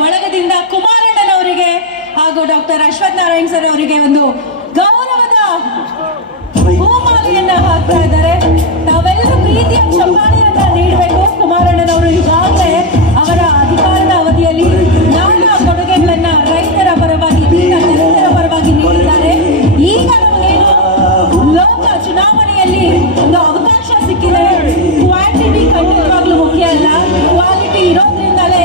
ಬಳಗದಿಂದ ಕುಮಾರಣ್ಣನವರಿಗೆ ಹಾಗೂ doctor Ashwath Narayan sir ಅವರಿಗೆ ಒಂದು ಗೌರವದ ಹೂಮಾಲೆಯನ್ನ ಹಾಕ್ತಾ ಇದ್ದಾರೆ. ತಾವೆಲ್ಲರೂ ಪ್ರೀತಿಯ ಚಪ್ಪಾಳೆಯನ್ನ ನೀಡಬೇಕು. ಕುಮಾರಣ್ಣನವರು ಈಗಾಗಲೇ ಅವರ ಅಧಿಕಾರದ ಅವಧಿಯಲ್ಲಿ ನಾನಾ ಕೊಡುಗೆಗಳನ್ನ ರೈತರ ಪರವಾಗಿ ದಲಿತರ ಪರವಾಗಿ ನೀಡಿದ್ದಾರೆ. ಈಗ ಲೋಕ ಚುನಾವಣೆಯಲ್ಲಿ ಒಂದು ಅವಕಾಶ ಸಿಕ್ಕಿದೆ. ಕ್ವಾಂಟಿಟಿ ಖಂಡಿತವಾಗ್ಲೂ ಮುಖ್ಯ ಅಲ್ಲ. ಕ್ವಾಲಿಟಿ ಇರೋದ್ರಿಂದಲೇ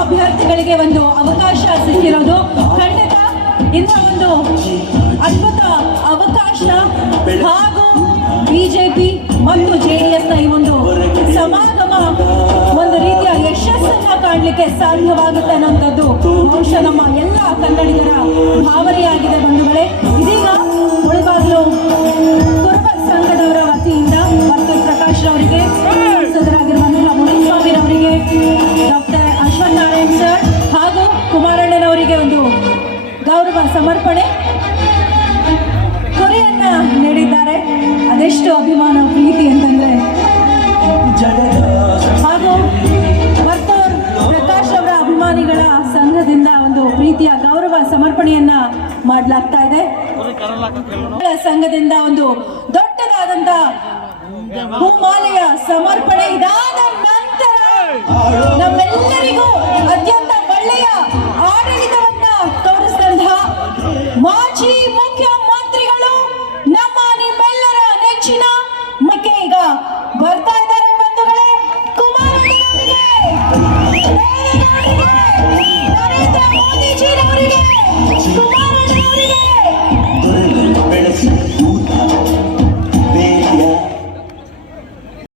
ಅಭ್ಯರ್ಥಿಗಳಿಗೆ ಒಂದು ಅವಕಾಶ ಸಿಕ್ಕಿರೋದು. ಖಂಡಿತ ಇಂಥ ಒಂದು ಅದ್ಭುತ ಅವಕಾಶ ಹಾಗೂ ಬಿಜೆಪಿ ಮತ್ತು ಜೆ ಡಿ ಎಸ್ನ ಈ ಒಂದು ಸಮಾಗಮ ಒಂದು ರೀತಿಯ ಯಶಸ್ಸನ್ನ ಕಾಣಲಿಕ್ಕೆ ಸಾಧ್ಯವಾಗುತ್ತೆ ಅನ್ನೋಂಥದ್ದು ಬಹುಶಃ ನಮ್ಮ ಎಲ್ಲ ಕನ್ನಡಿಗರ ಭಾವನೆಯಾಗಿದೆ ಬಂಧುಗಳೇ. ಇದೀಗ ಕುಮಾರಣ್ಣನವರಿಗೆ ಒಂದು ಗೌರವ ಸಮರ್ಪಣೆ. ಕೊರೆಯನ್ನ ನೀಡಿದ್ದಾರೆ. ಅದೆಷ್ಟು ಅಭಿಮಾನ, ಪ್ರೀತಿ ಅಂತಂದ್ರೆ. ಹಾಗೂ ವರ್ತೂರ್ ಪ್ರಕಾಶ್ ಅವರ ಅಭಿಮಾನಿಗಳ ಸಂಘದಿಂದ ಒಂದು ಪ್ರೀತಿಯ ಗೌರವ ಸಮರ್ಪಣೆಯನ್ನ ಮಾಡಲಾಗ್ತಾ ಇದೆ. ಸಂಘದಿಂದ ಒಂದು ದೊಡ್ಡದಾದಂತ ಹೂಮಾಲೆಯ ಸಮರ್ಪಣೆ ಇದಾದ Yeah.